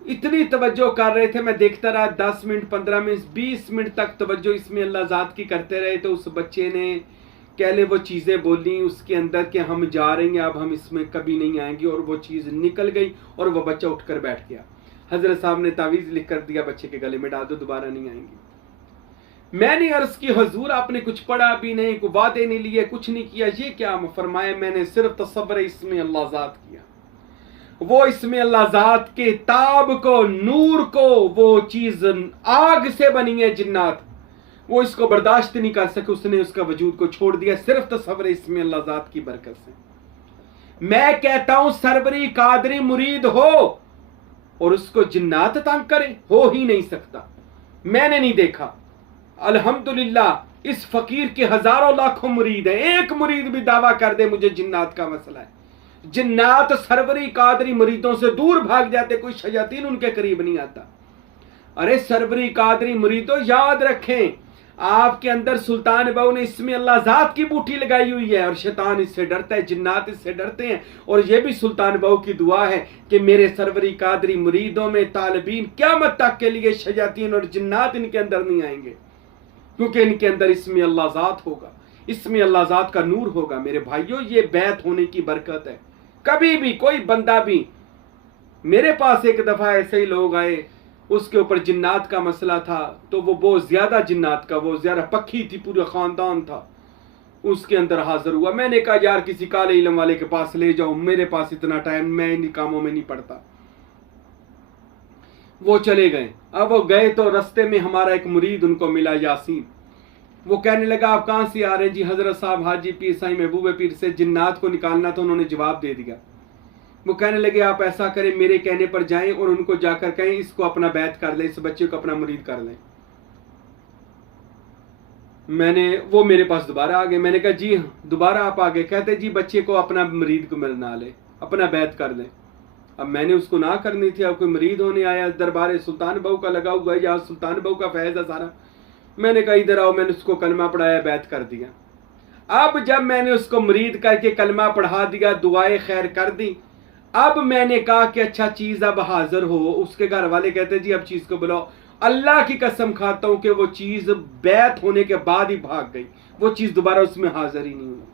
इतनी तवज्जो कर रहे थे, मैं देखता रहा 10 मिनट 15 मिनट 20 मिनट तक तवज्जो इसमें अल्लाह ज़ात की करते रहे। तो उस बच्चे ने कह ले वो चीज़ें बोली उसके अंदर कि हम जा रहे हैं, अब हम इसमें कभी नहीं आएंगे, और वो चीज़ निकल गई और वो बच्चा उठकर बैठ गया। हजरत साहब ने तावीज़ लिख कर दिया, बच्चे के गले में डाल दो, दोबारा नहीं आएंगे। मैंने अर्ज की हुजूर आपने कुछ पढ़ा भी नहीं, कोई वादे नहीं लिए, कुछ नहीं किया, ये क्या? फरमाया मैंने सिर्फ तसव्वुर इसमें अल्लाह ज़ात किया। वो इसमें अल्लाह ज़ात के ताब को, नूर को, वो चीज आग से बनी है जिन्नात, वो इसको बर्दाश्त नहीं कर सके, उसने उसका वजूद को छोड़ दिया सिर्फ तसव्वुर इसमें अल्लाह ज़ात की बरकत से। मैं कहता हूं सरवरी कादरी मुरीद हो और उसको जिन्नात तंग करे, हो ही नहीं सकता। मैंने नहीं देखा। अल्हम्दुलिल्लाह इस फकीर के हजारों लाखों मुरीद हैं, एक मुरीद भी दावा कर दे मुझे जिन्नात का मसला है, जिन्नात सरवरी कादरी मुरीदों से दूर भाग जाते, कोई शयातीन उनके करीब नहीं आता। अरे सरवरी कादरी मुरीदों याद रखें, आपके अंदर सुल्तान बहू ने इसमें अल्लाह ज़ात की बूटी लगाई हुई है और शैतान इससे डरता है, जिन्नात इससे डरते हैं। और यह भी सुल्तान बहू की दुआ है कि मेरे सरवरी कादरी मुरीदों में तालिबीन क़यामत तक के लिए शयातीन और जिन्नात इनके अंदर नहीं आएंगे, क्योंकि इनके अंदर इसमें अल्लाह ज़ात होगा, इसमें अल्लाह ज़ात का नूर होगा। मेरे भाइयों, ये बैत होने की बरकत है। कभी भी कोई बंदा भी, मेरे पास एक दफा ऐसे ही लोग आए, उसके ऊपर जिन्नात का मसला था, तो वो बहुत ज्यादा जिन्नात का, वो ज्यादा पक्की थी, पूरा खानदान था उसके अंदर हाजिर हुआ। मैंने कहा यार किसी काले इल्म वाले के पास ले जाओ, मेरे पास इतना टाइम, मैं इन कामों में नहीं पड़ता। वो चले गए। अब वो गए तो रास्ते में हमारा एक मुरीद उनको मिला, यासीन। वो कहने लगा आप कहां से आ रहे हैं? जी हजरत साहब हाजी पीर साईं महबूब पीर से जिन्नात को निकालना था। उन्होंने जवाब दे दिया। वो कहने लगे आप ऐसा करें, मेरे कहने पर जाएं और उनको जाकर कहें इसको अपना बैत कर ले, इस बच्चे को अपना मुरीद कर लें। वो मेरे पास दोबारा आ गए। मैंने कहा जी दोबारा आप आ गए? कहते जी बच्चे को अपना मुरीद को मिलना ले, अपना बैत कर ले। अब मैंने उसको ना करनी थी, अब कोई मुरीद होने आया, दरबार सुल्तान बहू का लगा हुआ है, यहाँ सुल्तान बहू का फैज़ है सारा। मैंने कहा इधर आओ, मैंने उसको कलमा पढ़ाया, बैत कर दिया। अब जब मैंने उसको मुरीद करके कलमा पढ़ा दिया, दुआए खैर कर दी, अब मैंने कहा कि अच्छा चीज अब हाजिर हो। उसके घर वाले कहते जी अब चीज को बुलाओ। अल्लाह की कसम खाता हूं कि वो चीज बैत होने के बाद ही भाग गई, वो चीज दोबारा उसमें हाजिर ही नहीं हुई।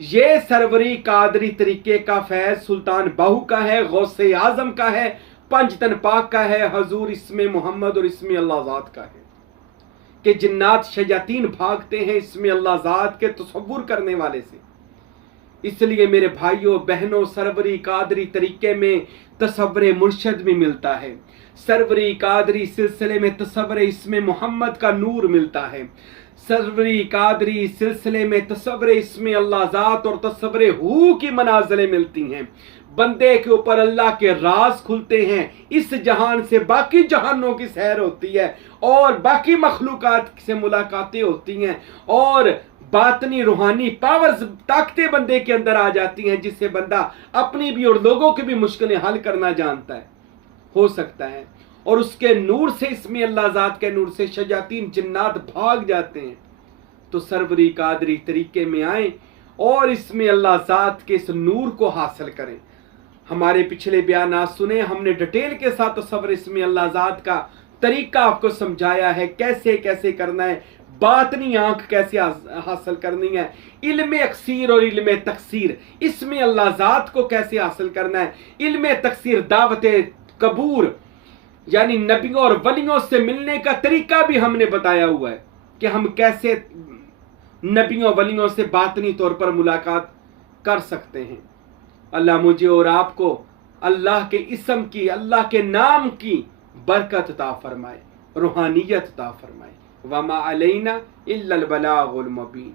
ये सरवरी कादरी तरीके का फैज सुल्तान बहू का है, गौसे आजम का है, पंजतन पाक का है, हजूर इसमें मोहम्मद और इसमें अल्लाह ज़ात का है कि जिन्नात शयातीन भागते हैं इसमें अल्लाह ज़ात के तसव्वुर करने वाले से। इसलिए मेरे भाइयों बहनों, सरवरी कादरी तरीके में तसव्वुर मुर्शद भी मिलता है, सरवरी कादरी सिलसिले में तसव्वुर इसमें मोहम्मद का नूर मिलता है, सरवरी कादरी सिलसिले में तसव्वुर इसमें अल्लाह ज़ात और तसव्वुर हू की मनाज़िलें मिलती हैं। बंदे के ऊपर अल्लाह के राज खुलते हैं, इस जहान से बाकी जहानों की सैर होती है और बाकी मखलूकात से मुलाकातें होती हैं और बातनी रूहानी पावर्स, ताकतें बंदे के अंदर आ जाती हैं, जिससे बंदा अपनी भी और लोगों की भी मुश्किलें हल करना जानता है, हो सकता है। और उसके नूर से, इसमें अल्लाह ज़ात के नूर से शयातीन जिन्नात भाग जाते हैं। तो सरवरी कादरी तरीके में आए और इसमें अल्लाह ज़ात के इस नूर को हासिल करें। हमारे पिछले बयानात सुने, हमने डिटेल के साथ तसव्वुर इसमें अल्लाह ज़ात का तरीका आपको समझाया है, कैसे कैसे करना है, बातनी आंख कैसे हासिल करनी है, इल्म अक्सीर और इल्म तकसीर, इसमें अल्लाह ज़ात को कैसे हासिल करना है, इल्म तकसीर दावत कबूर यानी नबियों और वलियों से मिलने का तरीका भी हमने बताया हुआ है कि हम कैसे नबियों वलियों से बातनी तौर पर मुलाकात कर सकते हैं। अल्लाह मुझे और आपको अल्लाह के इस्म की, अल्लाह के नाम की बरकत अता फरमाए, रूहानियत अता फरमाए। वमा अलैना इल्लल बलागुल मुबीन।